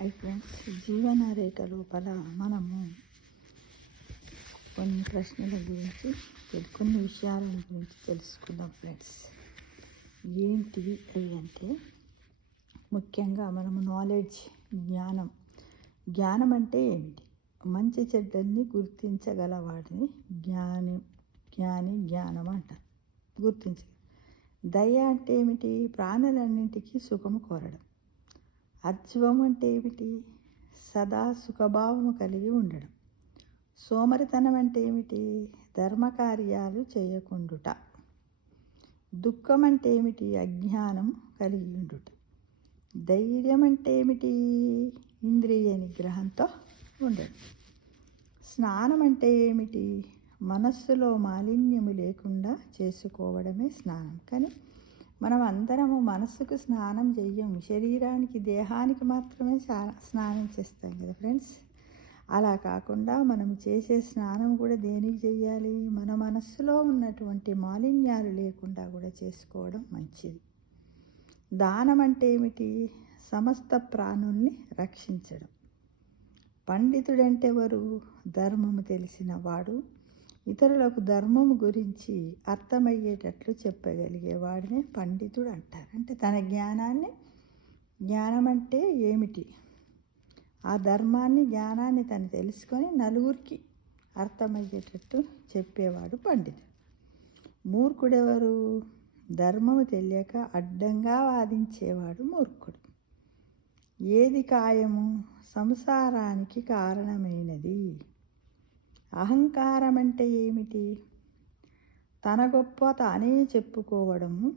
Hi friends, జీవన రేఖ లోపల మనము కొన్ని ప్రశ్నల గురించి కొన్ని విషయాల గురించి తెలుసుకుందాం ఫ్రెండ్స్. ఏంటివి అవి అంటే ముఖ్యంగా మనము నాలెడ్జ్, జ్ఞానం అంటే ఏమిటి? మంచి చెడ్డల్ని గుర్తించగలవాడిని జ్ఞానం అంటారు. దయ అంటే ఏమిటి? ప్రాణులన్నింటికీ సుఖము కోరడం. అర్జవం అంటే ఏమిటి? సదా సుఖభావము కలిగి ఉండడం. సోమరితనం అంటే ఏమిటి? ధర్మకార్యాలు చేయకుండుట. దుఃఖం అంటే ఏమిటి? అజ్ఞానం కలిగి ఉండుట. ధైర్యం అంటే ఏమిటి? ఇంద్రియ నిగ్రహంతో ఉండడం. స్నానం అంటే ఏమిటి? మనస్సులో మాలిన్యము లేకుండా చేసుకోవడమే స్నానం. కానీ మనం అందరము మనస్సుకు స్నానం చెయ్యం, శరీరానికి, దేహానికి మాత్రమే స్నానం చేస్తాం కదా ఫ్రెండ్స్. అలా కాకుండా మనం చేసే స్నానం కూడా దేనికి చెయ్యాలి? మన మనస్సులో ఉన్నటువంటి మాలిన్యాలు లేకుండా కూడా చేసుకోవడం మంచిది. దానం అంటే ఏమిటి? సమస్త ప్రాణుల్ని రక్షించడం. పండితుడంటే ఎవరు? ధర్మము తెలిసిన వాడు, ఇతరులకు ధర్మము గురించి అర్థమయ్యేటట్లు చెప్పగలిగేవాడినే పండితుడు అంటారు. అంటే తన జ్ఞానం అంటే ఏమిటి, ఆ ధర్మాన్ని, జ్ఞానాన్ని తను తెలుసుకొని నలుగురికి అర్థమయ్యేటట్టు చెప్పేవాడు పండితుడు. మూర్ఖుడెవరు? ధర్మము తెలియక అడ్డంగా వాదించేవాడు మూర్ఖుడు. ఏది కాయము? సంసారానికి కారణమైనది. అహంకారం అంటే ఏమిటి? తన గొప్ప తానే చెప్పుకోవడము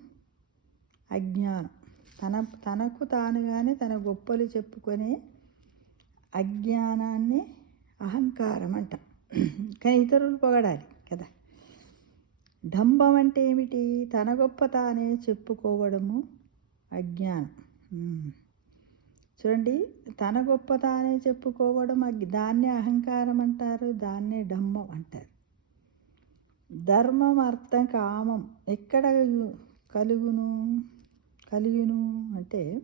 అజ్ఞానం. తనకు తానుగానే తన గొప్పలు చెప్పుకునే అజ్ఞానాన్ని అహంకారం అంట. కానీ ఇతరులు పొగడాలి కదా. డంబం అంటే ఏమిటి? తన గొప్ప తానే చెప్పుకోవడము అజ్ఞానం. చూడండి, తన గొప్ప తానే చెప్పుకోవడం దాన్నే అహంకారం అంటారు, దాన్నే డంబం అంటారు. ధర్మం, అర్థం, కామం ఎక్కడ కలుగును అంటే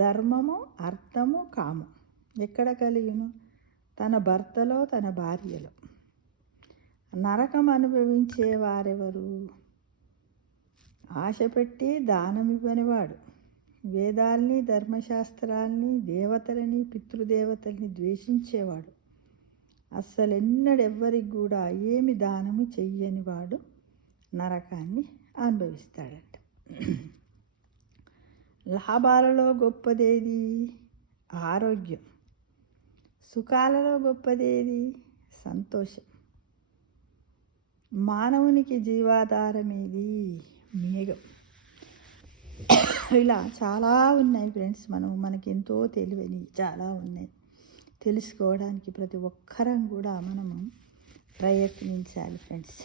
ధర్మము, అర్థము, కామం ఎక్కడ కలిగును? తన భర్తలో, తన భార్యలో. నరకం అనుభవించే వారెవరు? ఆశ పెట్టి దానం ఇవ్వనివాడు, వేదాల్ని, ధర్మశాస్త్రాల్ని, దేవతలని, పితృదేవతల్ని ద్వేషించేవాడు, అస్సలెన్నడెవ్వరికి కూడా ఏమి దానము చెయ్యని వాడు నరకాన్ని అనుభవిస్తాడట. లాభాలలో గొప్పదేది? ఆరోగ్యం. సుఖాలలో గొప్పదేది? సంతోషం. మానవునికి జీవాధారం ఏది? మేఘం. ఇలా చాలా ఉన్నాయి ఫ్రెండ్స్. మనకి ఎంతో తెలియని చాలా ఉన్నాయి. తెలుసుకోవడానికి ప్రతి ఒక్కరం కూడా మనము ప్రయత్నించాలి ఫ్రెండ్స్.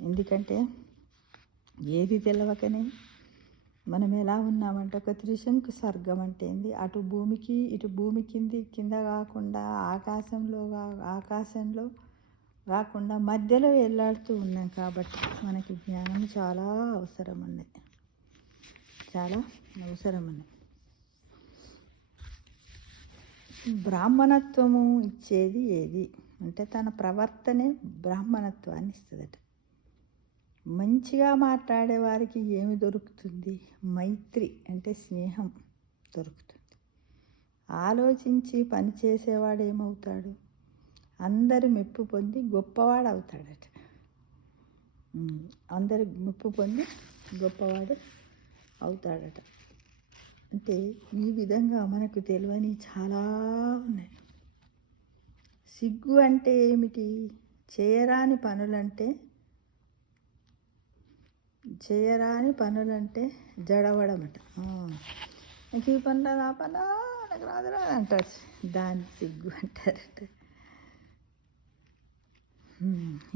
ఎందుకంటే ఏది తెలియకనే మనం ఎలా ఉన్నామంటే, ఒక త్రిశంకు స్వర్గం అంటే ఏంది? అటు భూమికి, ఇటు భూమి కింద కాకుండా ఆకాశంలో కాకుండా మధ్యలో వెళ్ళాడుతూ ఉన్నాం. కాబట్టి మనకి జ్ఞానం చాలా అవసరం ఉన్నది. బ్రాహ్మణత్వము ఇచ్చేది ఏది అంటే తన ప్రవర్తనే బ్రాహ్మణత్వాన్ని ఇస్తుందట. మంచిగా మాట్లాడే వారికి ఏమి దొరుకుతుంది? మైత్రి అంటే స్నేహం దొరుకుతుంది. ఆలోచించి పనిచేసేవాడు ఏమవుతాడు? అందరి మెప్పు పొంది గొప్పవాడు అవుతాడట. అందరి మెప్పు పొంది గొప్పవాడు అవుతాడట. అంటే ఈ విధంగా మనకు తెలియని చాలా ఉన్నాయి. సిగ్గు అంటే ఏమిటి? చేయరాని పనులంటే జడవడమట. నాకు ఈ పనులు, ఆ పనులు నాకు రాదురా అంటారు, దాన్ని సిగ్గు అంటారట.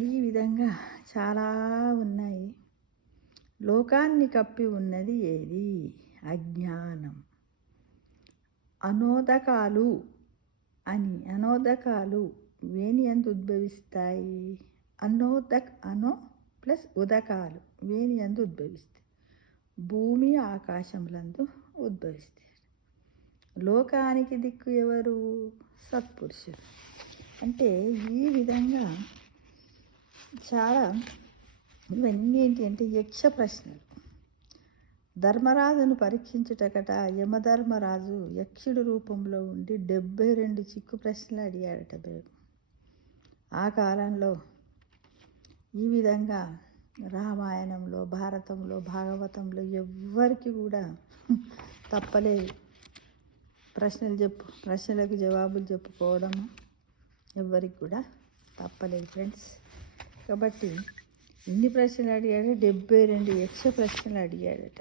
ఈ విధంగా చాలా ఉన్నాయి. లోకాన్ని కప్పి ఉన్నది ఏది? అజ్ఞానం. అనోదకాలు వేని యందు ఉద్భవిస్తాయి. అనో ప్లస్ ఉదకాలు వేని యందు ఉద్భవిస్తాయి. భూమి, ఆకాశములందు ఉద్భవిస్తాయి. లోకానికి దిక్కు ఎవరు? సత్పురుషుడు. అంటే ఈ విధంగా చాలా ఇవన్నీ ఏంటి అంటే యక్ష ప్రశ్నలు. ధర్మరాజును పరీక్షించుటకట యమధర్మరాజు యక్షుడి రూపంలో ఉండి 72 చిక్కు ప్రశ్నలు అడిగాడట. ఆ కాలంలో ఈ విధంగా రామాయణంలో, భారతంలో, భాగవతంలో ఎవ్వరికి కూడా తప్పలేదు. ప్రశ్నలకు జవాబులు చెప్పుకోవడం ఎవ్వరికి కూడా తప్పలేదు ఫ్రెండ్స్. కాబట్టి ఇన్ని ప్రశ్నలు అడిగాడు, 72 యక్ష ప్రశ్నలు అడిగాడట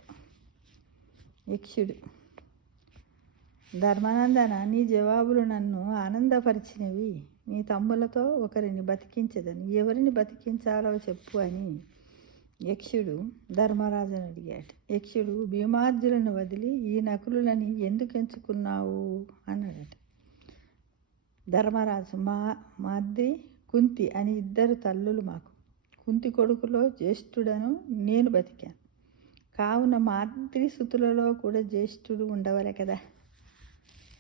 యక్షుడు. ధర్మానందన, నీ జవాబులు నన్ను ఆనందపరిచినవి. నీ తమ్ములతో ఒకరిని బతికించదని, ఎవరిని బతికించాలో చెప్పు అని యక్షుడు ధర్మరాజును అడిగాడు. యక్షుడు, భీమార్జులను వదిలి ఈ నకులని ఎందుకు ఎంచుకున్నావు అన్నాడట. ధర్మరాజు, మాద్రి కుంతి అని 2 తల్లులు మాకు. కుంతి కొడుకులో జ్యేష్ఠుడను నేను బతికాను. కావున మాద్రి సుతులలో కూడా జ్యేష్ఠుడు ఉండవలే కదా,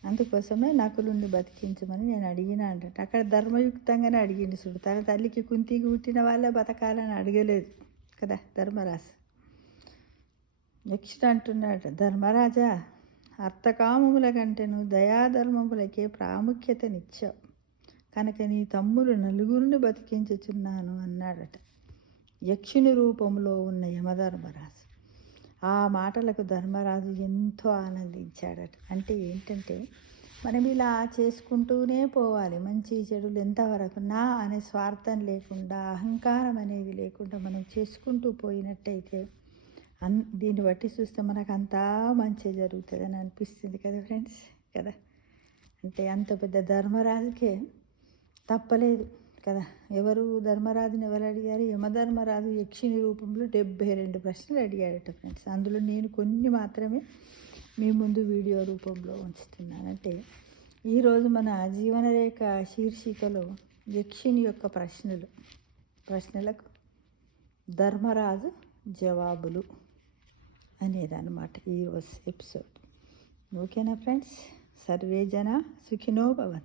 అందుకోసమే నకులుండి బతికించమని నేను అడిగినా అంట. అక్కడ ధర్మయుక్తంగానే అడిగింది చూడు. తన తల్లికి కుంతికి పుట్టిన వాళ్ళే బతకాలని అడగలేదు కదా ధర్మరాజు. యక్షుడు అంటున్నాడు, ధర్మరాజా, అర్థకామముల కంటేను దయాధర్మములకే ప్రాముఖ్యతనిచ్చావు కనుక నీ తమ్ముడు 4 బతికించుచున్నాను అన్నాడట యక్షుని రూపంలో ఉన్న యమధర్మరాజు. ఆ మాటలకు ధర్మరాజు ఎంతో ఆనందించాడట. అంటే ఏంటంటే మనం ఇలా చేసుకుంటూనే పోవాలి. మంచి చెడులు ఎంతవరకు నా అనే స్వార్థం లేకుండా, అహంకారం అనేది లేకుండా మనం చేసుకుంటూ పోయినట్టయితే దీన్ని బట్టి చూస్తే మనకు అంతా మంచి జరుగుతుంది అని అనిపిస్తుంది కదా ఫ్రెండ్స్ కదా. అంటే అంత పెద్ద ధర్మరాజుకే తప్పలేదు కదా. ఎవరు ధర్మరాజుని ఎవరు అడిగారు? యమధర్మరాజు యక్షిని రూపంలో 72 ప్రశ్నలు అడిగాడట ఫ్రెండ్స్. అందులో నేను కొన్ని మాత్రమే మీ ముందు వీడియో రూపంలో ఉంచుతున్నాను. అంటే ఈరోజు మన జీవనరేఖ శీర్షికలో యక్షిని యొక్క ప్రశ్నలకు ధర్మరాజు జవాబులు అనేదన్నమాట ఈరోజు ఎపిసోడ్. ఓకేనా ఫ్రెండ్స్? సర్వే జన సుఖినో భవంతు.